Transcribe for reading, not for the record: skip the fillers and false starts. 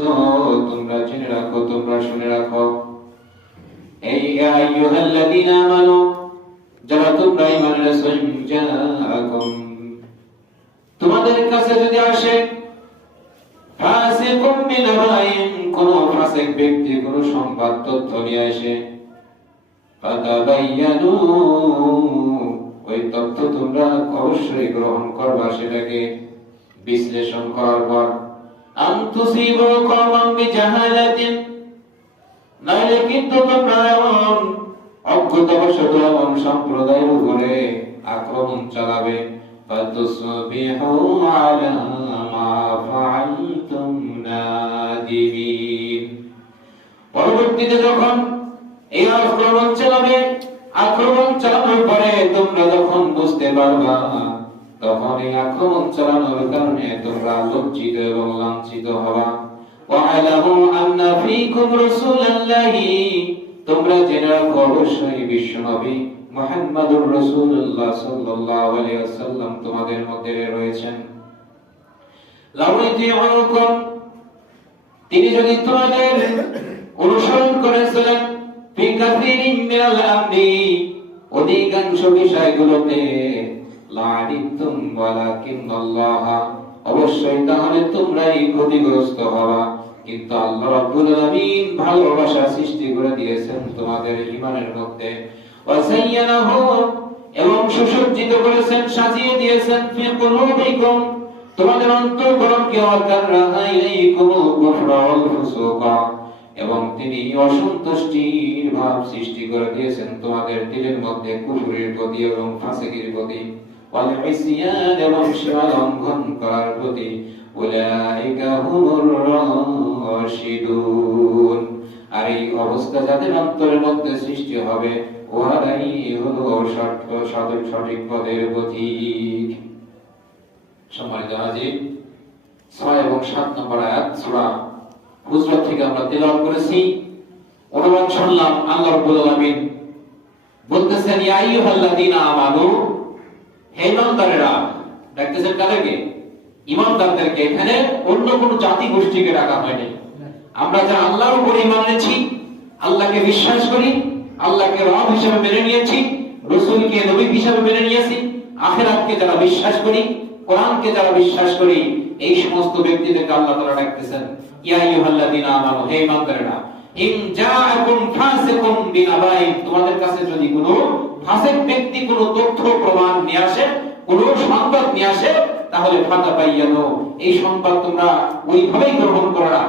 তো তোমরা জেনে রাখো, তোমরা শুনে রাখো, এই আইয়ুহাল্লাযীনা আমানু, যারা তোমরা ঈমান এনেছো, জাআকুম, তোমাদের কাছে যদি আসে ফাসিকুম বিনাবাইন, কোন ফাসিক ব্যক্তি কোন সংবাদ তথ্য নিয়ে আসে, ফাতাবায়ানু, ওই তথ্য তোমরা অবশ্যই গ্রহণ করবা, সেটাকে বিশ্লেষণ করার পর, আন তুসিবু কওমান বিজাহালাতিন, নাইলে কিন্তু তোমরা অজ্ঞতাবশত এমন সম্প্রদায়ের উপরে আক্রমণ চালাবে, ফাতুসবিহু আলা মা ফাআলতুম নাদিমিন, পরবর্তীতে যখন এই আক্রমণ চালাবে, আক্রমণ চালানোর পরে তোমরা যখন বুঝতে পারবা, তখন এই আক্রমণ চালানোর কারণে তোমরা লজ্জিত এবং লাঞ্ছিত হবা। ওয়া'লামু আন্না ফীকুম রাসূলাল্লাহি, তোমরা জেনে রাখো অবশ্যই বিশ্বনবী মুহাম্মদুর রাসূলুল্লাহ সাল্লাল্লাহু আলাইহি ওয়াসাল্লাম তোমাদের মধ্যে রয়েছেন। লাউ ইতিউকুম, তিনি যদি তোমাদের অনুসরণ করেছিলেন, ফি কাসীরিন মিনাল আমরি, অধিকাংশ বিষয়গুলোতে, লা'আনিতুম ওয়ালাকিন্নাল্লাহ, অবশ্যই তাহলে তোমরাই ক্ষতিগ্রস্ত হবা, কিন্তু আল্লাহ রাব্বুল আলামিন ভালোবাসা সৃষ্টি করে দিয়েছেন তোমাদের ঈমানের মধ্যে, ওয়াসাইয়ানাহু, এবং সুসজ্জিত করেছেন, সাজিয়ে দিয়েছেন, ফি কুলুবিকুম, তোমাদের অন্তঃকরণকে, ওয়াকাররাহা ইলাইকুমুল কুফরা ওয়াল ফুসুকা, এবং তিনি অসন্তুষ্টির ভাব সৃষ্টি করে দিয়েছেন তোমাদের দিলের মধ্যে কুফরের প্রতি এবং ফাসিকের প্রতি, ওয়াল ইসয়ান, এবং সীমা লঙ্ঘন করার প্রতি, উলাইকা হুমুর রাশিদুন, আর এই অবস্থা যাদের অন্তরের মধ্যে সৃষ্টি হবে, ওরাই হলো সঠিক পথের পথিক। সম্মানিত হাজির, 6 এবং 7 নম্বর আয়াত সূরা হুজরাত থেকে আমরা তেলাওয়াত করেছি, অনুবাদ শুনলাম। আল্লাহ রাব্বুল আলামিন বলতেছেন, ইয়া আইয়ুহাল্লাযীনা আমানু, হে ঈমানদারেরা, ডাকতেছেন কাদেরকে? ঈমানদারদেরকে। এখানে অন্য কোন জাতি গোষ্ঠীকে ডাকা হয়নি। আমরা যারা আল্লাহর উপর ঈমান এনেছি, আল্লাহকে বিশ্বাস করি, আল্লাহকে রব হিসেবে মেনে নিয়েছি, রাসূলকে নবী হিসেবে মেনে নিয়েছি, আখিরাতকে যারা বিশ্বাস করি, কোরআনকে যারা বিশ্বাস করি, এই সমস্ত ব্যক্তিদেরকে আল্লাহ তাআলা ডাকতেছেন, ইয়া আইয়ুহাল্লাযীনা আমানু, হে ঈমানদারেরা, ইন জাআকুম ফাসিকুম বিনাবাইন, তোমাদের কাছে যদি কোনো ফাসিক ব্যক্তি কোনো তথ্য প্রমাণ নিয়ে আসে, কোনো সংবাদ নিয়ে আসে, তাহলে ফাতাবায়ানু, এই সংবাদ তোমরা ওইভাবেই গ্রহণ করো না।